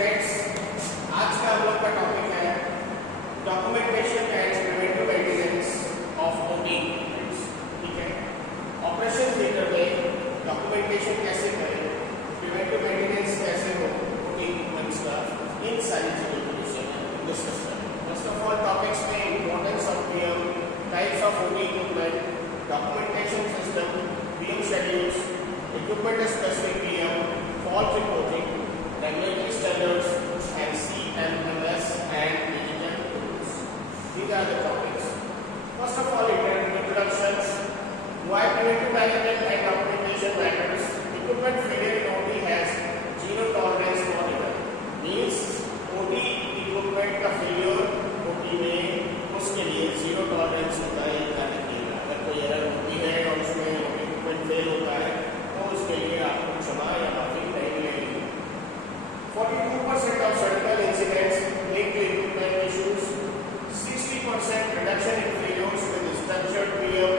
स्टूडेंट्स, आज का हम लोग का टॉपिक है documentation and preventive maintenance of OT equipments. ठीक है, ऑपरेशन थिएटर में डॉक्यूमेंटेशन कैसे करें, प्रिवेंटिव मेंटेनेंस कैसे हो ओटी इक्विपमेंट्स का, इन सारी चीजों को डिस्कस करें। फर्स्ट ऑफ ऑल टॉपिक्स में importance of PM, types of OT equipment, documentation system, PM schedules, equipment specific PM, fault reporting, regulatory standards, and CMMS and digital tools. These are the topics. First of all, introduction. Why preventive management and documentation matters? Equipment failure in OT has zero tolerance for error. Means OT equipment का failure OT में उसके लिए zero tolerance होता है। अगर कोई error होती है और उसमें equipment fail होता है तो उसके लिए आपको क्षमा या माफी 42% of surgical incidents linked to equipment issues, 60% reduction in failures with structured PM,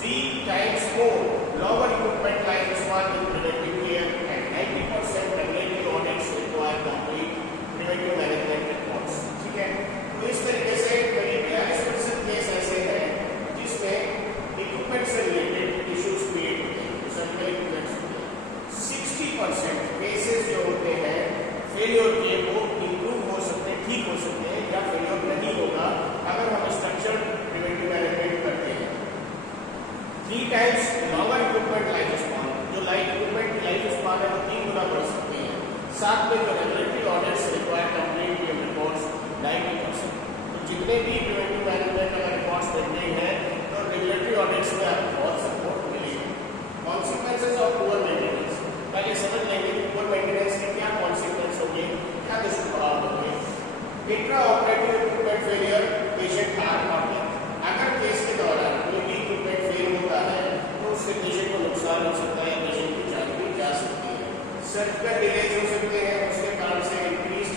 3 times more longer equipment lifespan in preventive care, and 90% regulatory audits require complete preventive management reports. ठीक है, तो इस तरीके से करीब 42% केस ऐसे हैं जिसमें इक्विपमेंट से रिलेटेड इश्यूज क्रिएट होते हैं, सर्जिकल इक्विपमेंट से। 60% केसेस जो होते हैं फेलियर के वो इंप्रूव हो सकते हैं, ठीक हो सकते हैं, या फेलियर नहीं होगा अगर हम स्ट्रक्चर्ड प्रिवेंटिव मैनेजमेंट करते हैं। 3 times longer equipment life span, जो इक्विपमेंट की लाइफ स्पान है वो 3 गुना बढ़ सकती है। साथ में जो regulatory audits require complete PM reports 90%। तो जितने भी प्रिवेंटिव मैनेजमेंट अगर रिपोर्ट्स बनते हैं तो रेगुलेटरी ऑडिट्स में आपको बहुत सपोर्ट मिलेगा। कॉन्सिक्वेंसेज ऑफ पुअर मेंटेनेंस, पहले समझ लेंगे कि पुअर मेंटेनेंस के क्या कॉन्सिक्वेंस होंगे, क्या दुष्प्रभाव होंगे। Intra operative equipment failure, patient heart problem. अगर केस के दौरान कोई भी इक्विपमेंट फेल होता है तो उससे पेशेंट को नुकसान हो सकता है, पेशेंट की जान भी जा सकती है। सर्जिकल डिलेज हो सकते हैं, उसके कारण से इंक्रीज्ड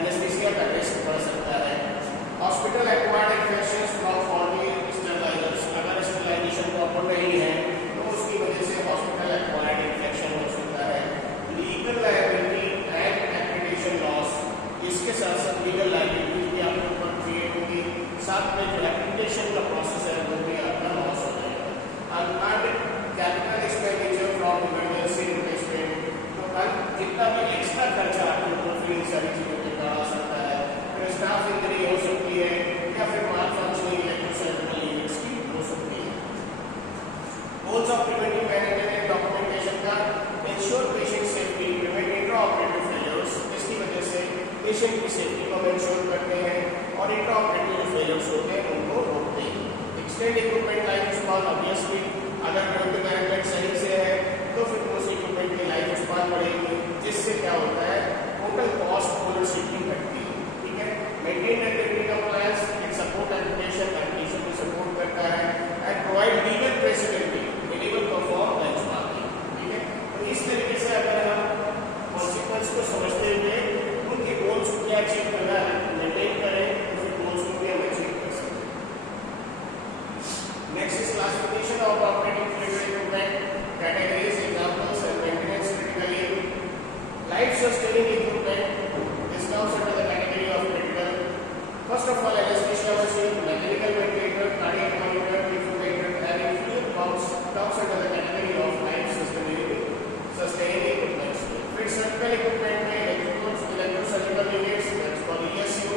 एनेस्थीसिया का रिस्क बढ़ सकता है। Hospital acquired infections from faulty sterilizers, अगर स्टरलाइजेशन प्रॉपर नहीं है तो उसकी वजह से हॉस्पिटल एक्वायर्ड इन्फेक्शन हो सकता है। Legal liability and accreditation loss, इसके साथ साथ लीगल लायबिलिटी भी आपके ऊपर क्रिएट होगी, साथ में जो एक्रेडिटेशन का प्रोसेस है वो भी आपका लॉस हो जाएगा। Unplanned capital expenditure from emergency replacement, तो जितना भी एक्स्ट्रा खर्चा आपके ऊपर फिर इन सारी चीजों के कारण आ सकता है। फिर स्टाफ इंजरी हो सकती है या फिर माल फंक्शनिंग इलेक्ट्रोसर्जिकल यूनिट्स की हो सकती है। Goals of preventive management and documentation का ensure patient safety, prevent intra operative failures, इसकी वजह से पेशेंट की सेफ्टी को इंश्योर करते हैं और इंट्रा ऑपरेटिव जो फेलियर्स होते हैं उनको रोकते हैं। Extend equipment life span, obviously अगर प्रिवेंटिव मैनेजमेंट सही से है तो फिर उस इक्विपमेंट की लाइफ स्पान बढ़ेगी, जिससे क्या होता है टोटल कॉस्ट ओनरशिप की घटती है। ठीक है, maintain regulatory compliance, it support education application को सपोर्ट करता है and provide legal traceability, enable perform benchmarking. ठीक है, तो इस तरीके से अगर हम कॉन्सिक्वेंस को समझते हुए उनके गोल्स को क्या अचीव करना है मेंटेन करें तो फिर गोल्स को भी हम अचीव कर सकते हैं। Next is classification of operating equipment categories, examples and maintenance critical. Life sustaining equipment, this comes under the category of critical. First of all anaesthesia machine, mechanical ventilator, cardiac monitor, defibrillator and infusion pumps comes under the category of life sustaining equipment. फिर surgical equipment में electrosurgical units, that's called ESU,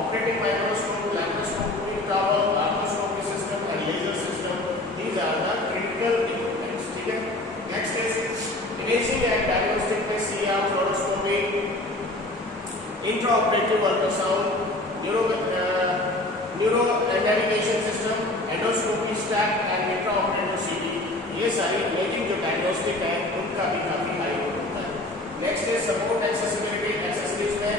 operating microscope, laparoscope, cooling tower, arthroscopy system and laser system. These are the critical equipments. ठीक है, next is imaging and diagnostic में CR, fluoroscopy, intra operative ultrasound, neuro navigation system, endoscopy, stack and intra operative CT, ये सारी इमेजिंग जो डायग्नोस्टिक है उनका भी काफी हाई होता है। Next is support accessibility, accessories में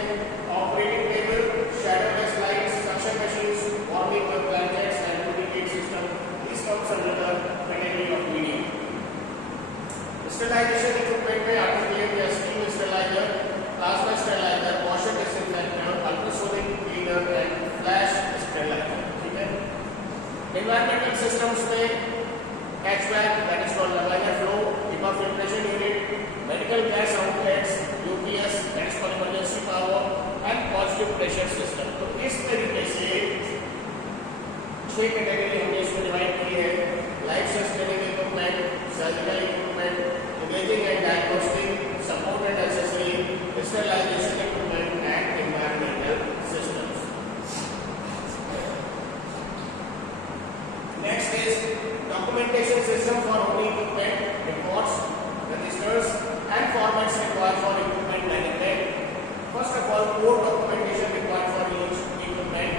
operating table, shadowless lights, suction machines, warming blankets and cooling system, this comes under the category of medium. Sterilization equipment में आर्टिफिशियल या steam sterilizer, plasma sterilizer, washer disinfector, ultrasonic cleaner and flash sterilizer. ठीक है, environmental systems में HVAC, that is called laminar flow tumour filtration unit, medical gas outlets, UPS that's for emergency power and positive pressure system. तो इस तरीके से 6 कैटेगरी हमने इसमें divide की है। Life sustaining equipment, surgical equipment, imaging and diagnostic, support and accessory, sterilisation equipment and environmental systems. Next is documentation system for only equipment, records, registers and formats required for equipment management. First of all code documentation required for each equipment.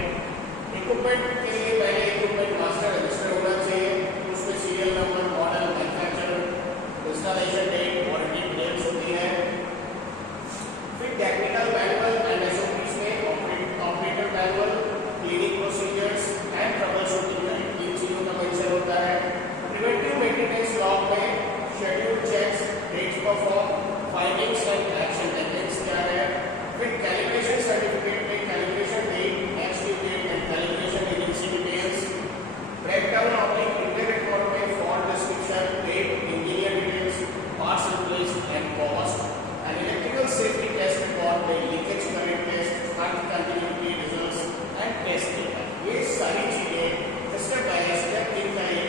Equipment के लिए पहले equipment master register होना चाहिए, उसमें serial number, model, manufacturer, installation date, warranty claims होती है। फिर technical manual and SOPs में operator manual, cleaning procedures and trouble shooting guide, इन चीजों का मेंशन होता है। प्रिवेंटिव मेंटेनेंस लॉग में schedule checks, dates perform, findings and action techniques क्या है। फिर कैलिब्रेशन सर्टिफिकेट में calibration date, next due date and calibration agency details. Breakdown of printed record में fault description, date, engineer details, parts replace and cost. And electrical safety test record में leakage current test, continuity results and test data. ये सारी चीजें step by step इनका एक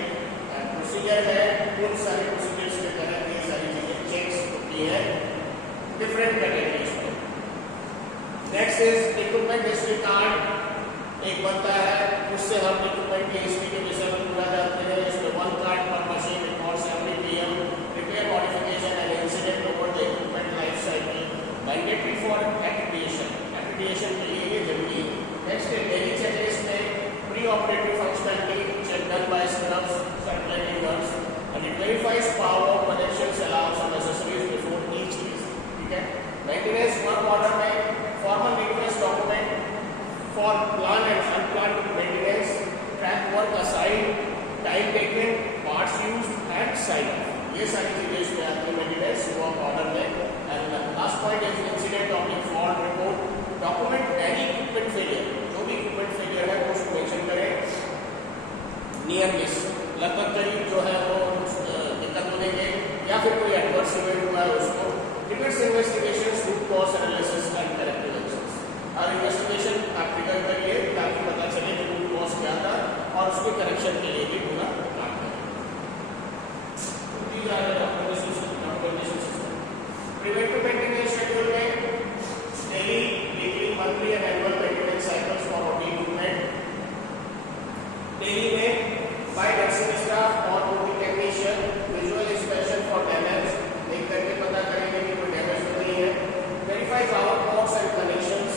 प्रोसीजर है। उन सारे प्रोसीजर्स के तहत ये सारी चीजें चेक्स होती है डिफरेंट कैटेगरीज में। Next is equipment history card एक बनता है, उससे हम इक्विपमेंट की हिस्ट्री के विषय में पूरा जानते हैं। इसमें 1 कार्ड पर machine records every PM, repair, modification and incident over the equipment life cycle, mandatory for accreditation, accreditation के लिए ये जरूरी है। नेक्स्ट है डेली चेकलिस्ट में pre operative functionality check done by scrubs, circulating nurse and it verifies power connections, allowance and accessories before each use. ठीक है। Maintenance work order में formal request document for plan and unplanned maintenance, track work assign, time taken, parts used and sign off. ये सारी चीजें इसमें आती है maintenance work order में। And last point is incident of the fault report, document any equipment failure, जो भी equipment failure है वो उसको मेंशन करें नियर मिस, लगभग करीब जो है वो दिक्कत होने के या फिर कोई एडवर्स इवेंट हुआ है उसको। Reverse investigation, root cause analysis and corrective actions. और इन्वेस्टिगेशन आप ट्रिगर करिए ताकि पता चले कि रूट कॉज क्या था और उसके करेक्शन के लिए भी पूरा काम करें। Documentation system preventive maintenance schedule में daily, weekly, monthly and annual maintenance cycles for OT equipment. Daily में बाय नर्सिंग स्टाफ और OT technician, visual inspection for damage, देख करके पता करेंगे कि कोई डैमेज तो नहीं है। Verify power cords and connections,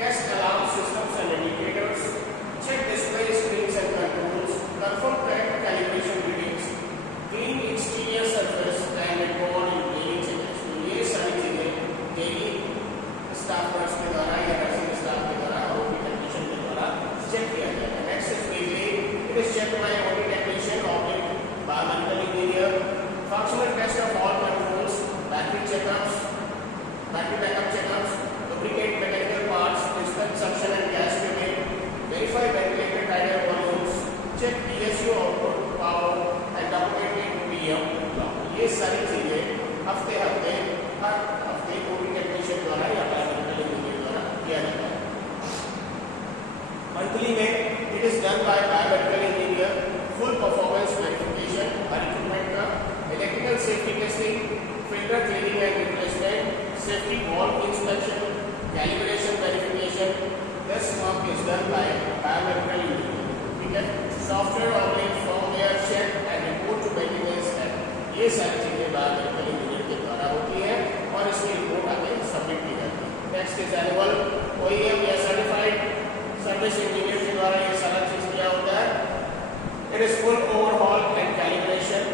test alarm systems and indicators, check display screens and controls, confirm correct calibration readings, clean exterior surface and record in cleaning checklist. तो ये सारी चीजें डेली स्टाफ नर्स के द्वारा या नर्सिंग स्टाफ के द्वारा और ओटी टेक्नीशियन के द्वारा चेक किया जाएगा। Next is weekly, it is check by OT technician और biomedical engineer, functional test of all controls, battery checkups, battery backup checkups, lubricate mechanical parts, inspect suction and gas tubing, verify ventilator tidal volumes, check PSU output power and document it PM log। ये सारी चीजें हफ्ते हर हफ्ते OT technician द्वारा या biomedical engineer द्वारा किया जाता है। मंथली में it is done by biomedical engineer, full performance verification हर इक्विपमेंट का, electrical safety testing, filter cleaning and replacement, safety valve inspection, calibration verification. This work is done by biomedical engineer. ठीक है। Software operate firmware check and report to maintenance head. ये सारी चीजें biomedical engineer के द्वारा होती है और इसकी रिपोर्ट आगे सबमिट की जाती है। नेक्स्ट इज एनुअल ओईएम या सर्टिफाइड सर्विस इंजीनियर के द्वारा ये सारा चीज किया होता है। It is full overhaul and calibration,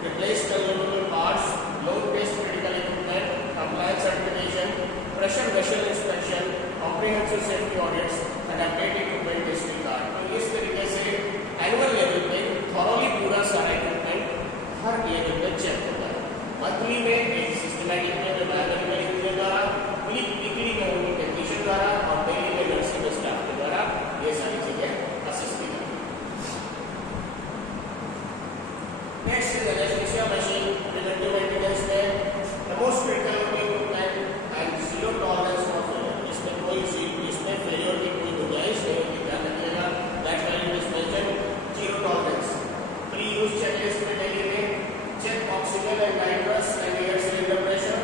replace consumable parts, load test critical equipment, compliance certification, pressure vessel inspection, comprehensive safety audits and update equipment history card। तो इस तरीके से एनुअल लेवल पे थॉरली पूरा सारा इक्विपमेंट हर लेवल पे चेक होता है। मंथली में एक सिस्टमैटिक में बायोमेडिकल इंजीनियर द्वारा, वीकली में उनकी टेक्नीशियन द्वारा और डेली में नर्सिंग स्टाफ के द्वारा ये सारी चीजें असिस्ट की जाती हैं। Next is anaesthesia machine preventive maintenance में the most critical equipment and zero tolerance for failure, इसमें फेलियर की कोई गुंजाइश नहीं होगी, ध्यान रखिएगा। That's why it is mentioned zero tolerance. Pre use checklist में देखेंगे check oxygen and nitrous and air cylinder pressure,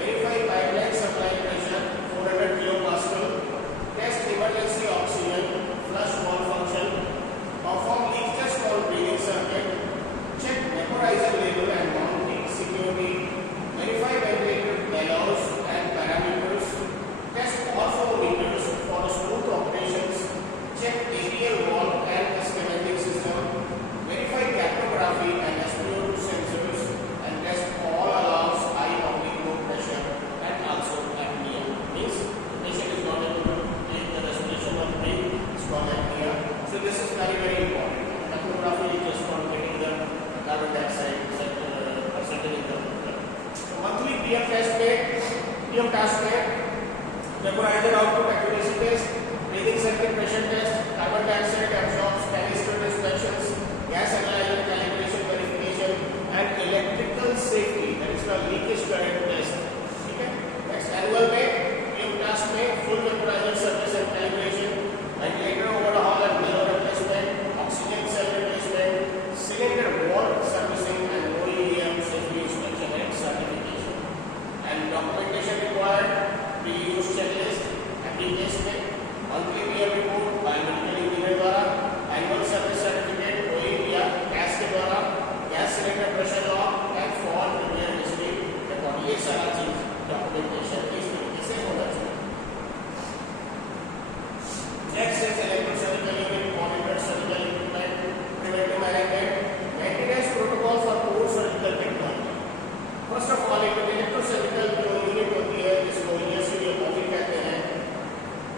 verify pipeline supply pressure 400 kilopascal, test emergency oxygen, flush valve function, perform leak test on breathing circuit, check vaporizer label and mount leak security, verify ventilator bellows and parameters, test all 4 meters for smooth operations, check APL valve and schematic system, verify capnography and SpO2 sensors, and test all alarms, high oblique low pressure and also apnea. Means the patient is not able to take the respiration or breathe, it's called apnea. So this is very important. Capnography is just for getting the carbon dioxide percentage in the blood. So monthly PM task में vaporizer output accuracy test, breathing circuit pressure test, carbon dioxide absorbs canister inspections, gas analyzer calibration verification, and electrical safety, that is the leakage current test. ठीक है? Next annual में PM task में full vaporizer service and calibration, ventilator overhaul and mirror replacement, oxygen cell replacement, cylinder wall servicing and OEM safety inspection and certification. And documentation required, pre-use checklist, application, monthly peer report, biomedical engineer द्वारा, annual service certificate, OE या gas के द्वारा, gas cylinder pressure log and fault repair history, record, ये सारा चीज documentation इस तरीके से होना चाहिए। Next is electrosurgical unit, monitored surgical equipment, preventive management, maintenance protocol for core surgical technology. First of all, electrosurgical जो unit होती है, जिसको ESU या OPI कहते हैं,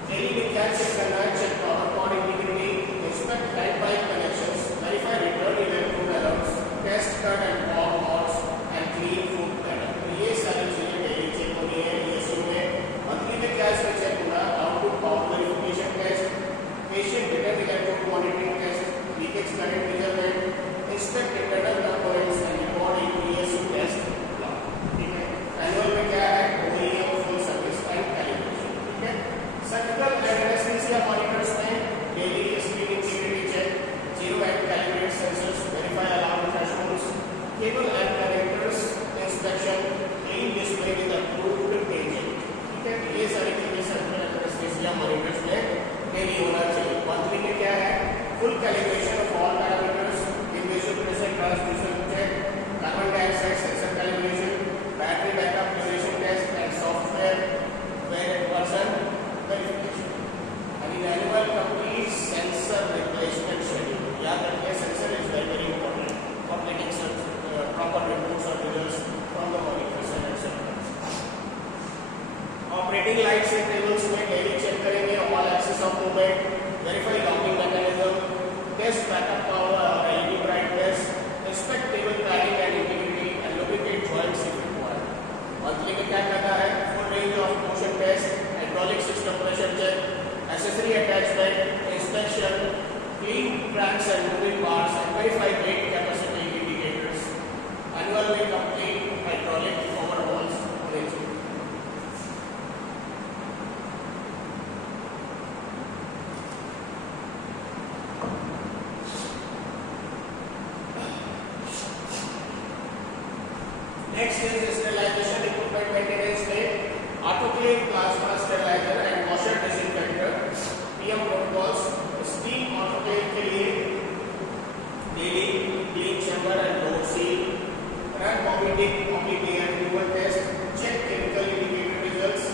डेली में क्या चेक करना है? Check power cord integrity, inspect type pipe connections, verify return electrode errors, test cut and pop horse and clean food platter. ये सारी चीजें डेली चेक होनी है ESU में। मंथली में क्या इसमें चेक होना है? Output power verification test, patient return electrode monitoring test, leakage current measurement, inspect internal components and record in ESU test log. ठीक है? एनुअल में क्या है? OEM full service and calibration. ठीक है? सर्जिकल एंड एनेस्थीसिया मॉनिटर्स में daily screening integrity check, zero and calibrate sensors, verify alarm thresholds, cable and connectors inspection, clean display with approved paging. ठीक है? ये सारी चीजें सर्जिकल एंड एनेस्थीसिया मॉनिटर्स में daily होना चाहिए। मंथली में क्या है? Full calibration of all parameters, invasive pressure transducer check, carbon dioxide sensor calibration, battery backup duration test and software version verification. And in annual complete sensor replacement schedule. याद रखिए sensor is very important for getting proper reports or results from the monitors and etc. Operating lights and tables में daily check करेंगे all axis of movement, verify locking mechanism, test backup power or LED brightness, inspect table padding and integrity and lubricate joints if required. Monthly में क्या करना है? Full range of motion test, hydraulic system pressure check, accessory attachment, inspection, clean cranks and moving bars, and verify weight capacity indicators. Annual में complete hydraulic overhauls होने चाहिए। Next is sterilization equipment maintenance में autoclave plasma sterilizer and washer disinfector, PM protocols, steam autoclave के लिए daily clean chamber and door seal, run oblique air removal test, check chemical indicator results,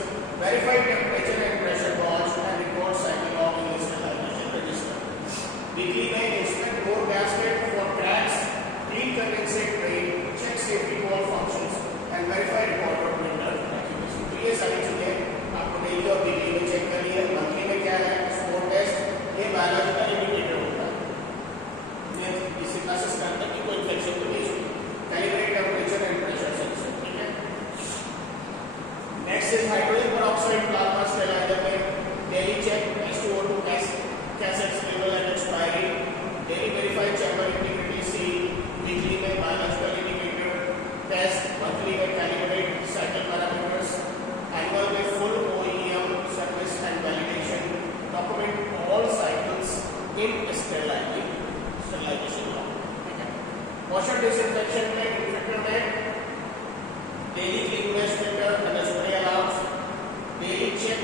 verify temperature and pressure gauge and record cycle log in sterilization register. Weekly में inspect door gasket for cracks, clean condensate drain, check safety valve functions and verify report of printer accuracy. तो ये सारी चीजें आपको डेली और वीकली में चेक करनी है। मंथली में क्या है? स्पोर्ट टेस्ट, ये बायोलॉजिकल इंडिकेटर होता है, ये इसी क्लासेस का अंदर की कोई इन्फेक्शन तो नहीं है। Calibrate temperature and pressure sensor. ठीक है? Next is hydrogen peroxide plasma sterilizer में daily check H2O2 cassettes level and expiry, daily verify chamber integrity सी, वीकली में biological indicator test in sterilization law. Washer disinfection में इंफेक्टर में daily cleanliness filter and spray alarms, daily check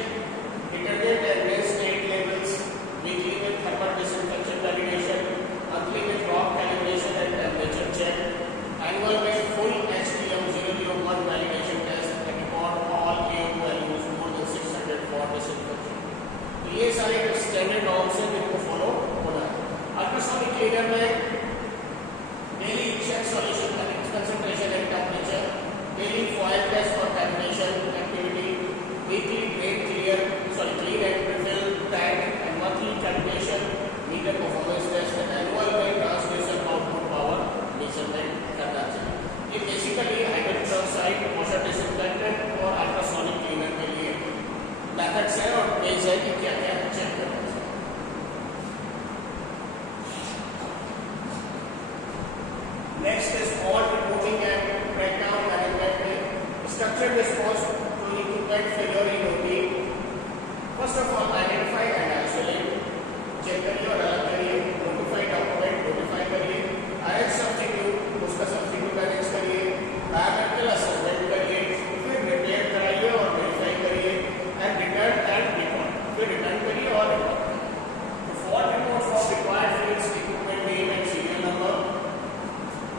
detergent and rinse state labels, weekly with thermal disinfection validation, monthly with rock calibration and temperature check, annual with full HTM 001 validation test and record all AO values more than 600 for disinfection. तो ये सारे standard norms हैं जिनको फॉलो होना है. Ultrasonic cleaner में daily check solution concentration and temperature, daily foil test for contamination activity, weekly clean and refill tank and monthly calculation, meter performance test and annual में transmission output power measurement करना चाहिए. ये basically hydrogen peroxide, washer disinfectant और ultrasonic cleaner के लिए मेथड्स हैं और वेज है कि क्या क्या चेक करना चाहिए. Next is fault reporting and breakdown management में structured response to equipment failure in OT. First of all, identify and isolate. Check करिए और अलग करिए. Notify document, notify करिए. arrange substitute, उसका substitute arrange करिए. Biomedical assessment करिए. फिर repair कराइए और verify करिए. And return and report. फिर return करिए और report करिए. Fault reports for required fields, equipment name and serial number,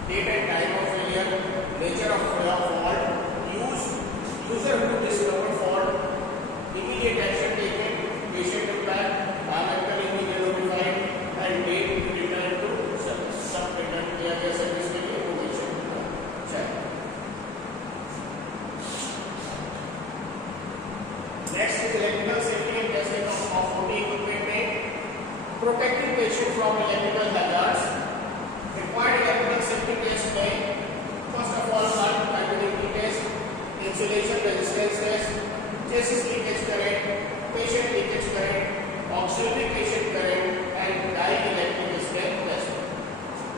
date and time of failure, nature of fault, user who discovered fault, immediate action taken, patient impact, biomedical image notified, and date return to service. सब रिटर्न किया गया सर्विस के लिए वो मेंशन करना चाहिए. Next is electrical safety and testing of OT equipment में protecting patient from electrical hazards. Required electrical safety test में first of all continuity test, insulation resistance test, chassis leakage current, patient leakage current, auxiliary patient current, and dielectric strength test.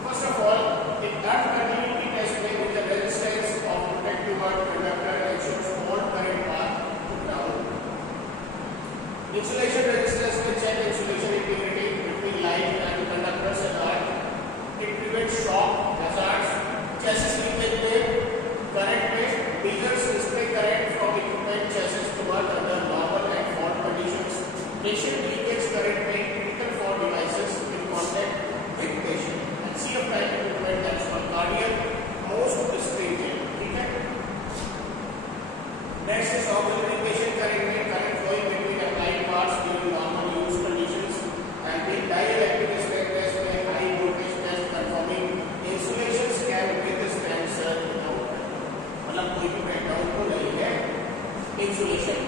First of all, the continuity test में the resistance of protective conductor ensures fault current path to ground. Insulation resistance में check insulation integrity between line and conductors and earth. It prevents shock hazards. Chassis leakage में current में measures display current from equipment chassis to earth under normal and fault conditions. Patient leakage current में critical for devices in contact with patient. And CF type equipment that's for cardiac most stringent. ठीक है. Next is auxiliary patient current में current flowing between applied parts during normal use conditions. And the dielectric strength test में high voltage test confirming insulations can withstand surge without मतलब कोई भी breakdown तो नहीं है insulation.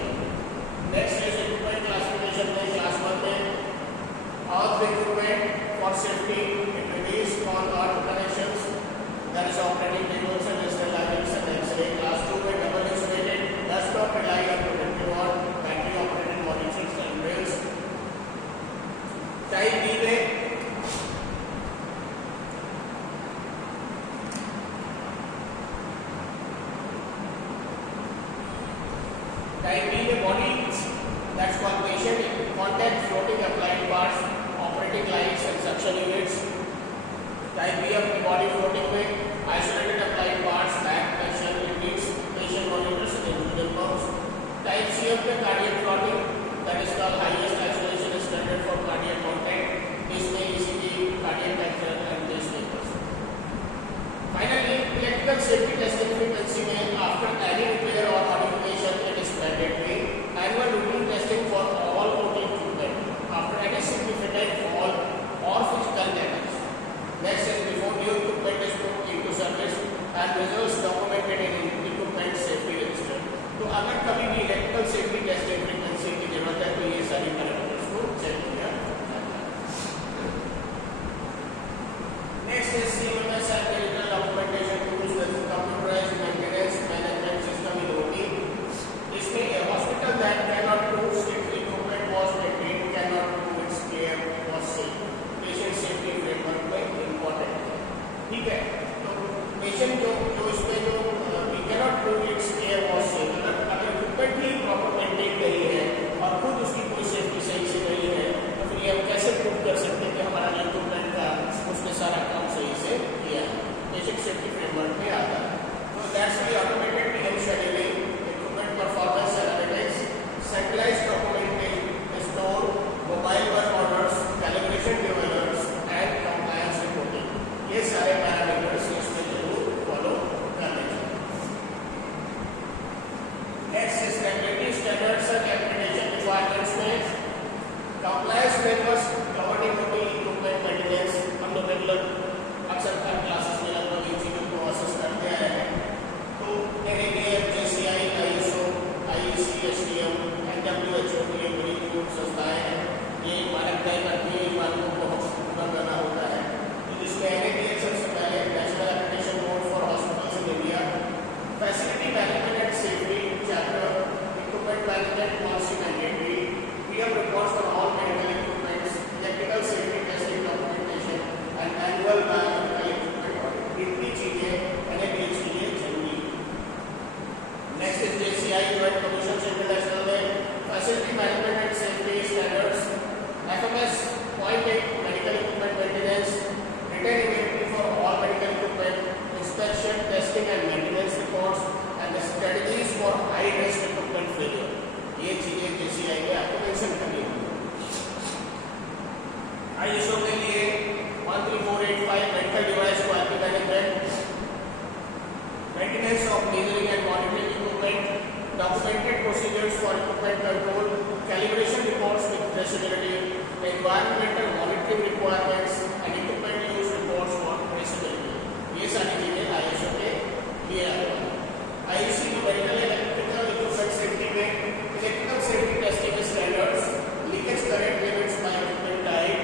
Next is equipment classification में class 1 में earth equipment for safety it remains on earth connections. There is operating tables and sterilizers and X-ray. Class 2 में double insulated does not rely on protective or battery operated monitors and rails. Type B में body that's called patient contact floating applied parts, operating lines and suction units. Type B of the body floating में isolated applied parts, back tension units, patient monitors and infusion pumps. Type C of the cardiac floating that is called highest isolation standard for cardiac contact. इसमें ECG, cardiac tension and pacemakers. Finally, electrical safety testing frequency में after any repair or modification it is mandatory. Annual routine testing for all OT equipment after any significant fault or physical damage. Next is before new equipment is put into service and results documented in equipment safety register. तो अगर कभी भी electrical safety testing frequency की जरूरत है तो ये सारी पैरामीटर्स को चेक किया जाता है. inspection, testing and maintenance reports and the strategies for high risk equipment failure. ये चीजें जैसी आएंगे आपको मेंशन करनी होगी। ISO के लिए 13485 medical device quality management, maintenance of measuring and monitoring equipment, documented procedures for equipment control, calibration reports with traceability, environmental monitoring requirements and equipment use reports for traceability. ये सारी चीजें ISO के लिए आने वाली है। IEC medical electrical equipment safety में electrical safety testing standards, leakage current limits by equipment type,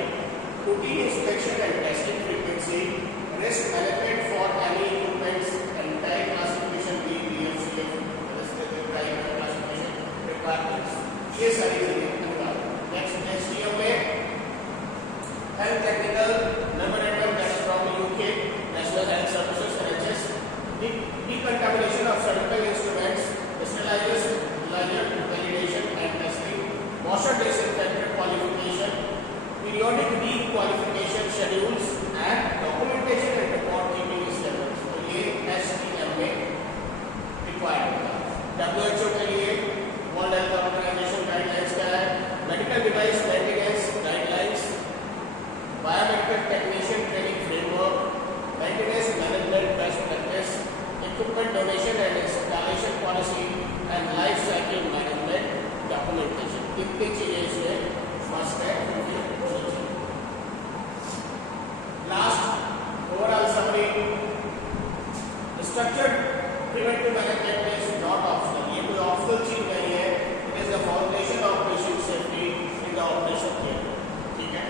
routine inspection and testing frequency, risk management for any equipments and type classification BFCF type classification requirements. ये सारी चीजें अनिवार्य। Next STM में health technical memorandum that's from UK national health services NHS, decontamination of surgical instruments, sterilization, validation and testing, washer disinfectant qualification, periodic requalification schedules and documentation and record keeping standards. तो ये STM में required होगा। WHO के लिए world health organisation guidelines क्या है? Medical device maintenance guidelines, biomedical technician training framework, maintenance management best practice, equipment donation and installation policy and life cycle management documentation. इतनी चीजें इसमें मस्ट है। Last overall summary, structured preventive management is not optional. ये कोई optional चीज नहीं है। It is the foundation of patient safety in the operation theatre. ठीक है?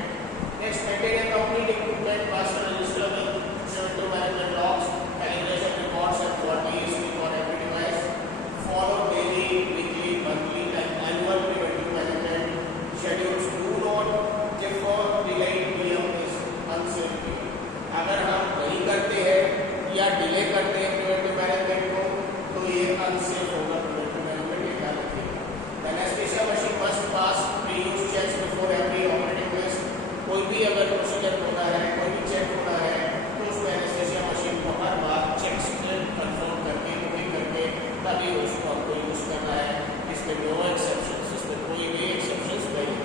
Next, maintain a complete equipment master register with preventive management logs, calibration reports and quantities for every device. Follow daily, weekly, monthly and annual preventive management schedules. Do not defer, delay, PM is unsafe. अगर हम नहीं करते हैं या डिले करते हैं preventive management को तो ये अनसेफ होगा। प्रिवेंटिव मैनेजमेंट ये ध्यान रखिएगा। Anaesthesia machine must pass pre use checks before every operating test. कोई भी अगर प्रोसीजर होना है, कोई भी चेक होना है तो उसमें एनेस्थीसिया मशीन को हर बार चेक्स कंफर्म करके बुकिंग करके तभी उसको आपको यूज करना है। इसमें नो एक्सेप्शंस, इसमें कोई भी एक्सेप्शंस नहीं।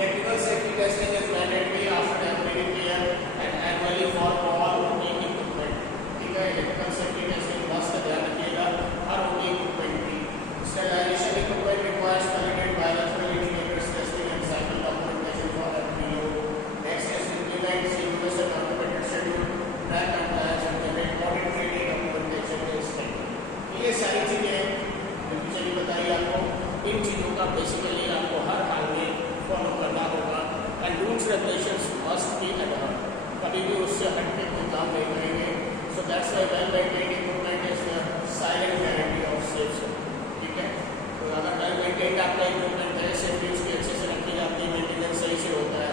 Electrical safety testing is mandatory after every repair and annually for all routine equipment. ठीक है, electrical safety testing मस्त ध्यान रखिएगा हर routine equipment की। Sterilization equipment requires validate biological indicators testing and cycle documentation for every load. Next is implement seamless and automated schedule, track compliance and generate audit training documentation testing. ये सारी चीजें चलिए बताइए आपको। इन चीजों का बेसिकली आपको हर हाल में फॉलो करना होगा and rules regulations must be adhered. कभी भी उससे हटके कोई काम नहीं करेंगे। So that's why well maintained equipment is the silent guarantee of safe safety. ठीक है, तो अगर वेल मेंटेन्ड आपका इक्विपमेंट है, सेफ्टी उसकी अच्छे से रखी जाती है, मेंटेनेंस सही से होता है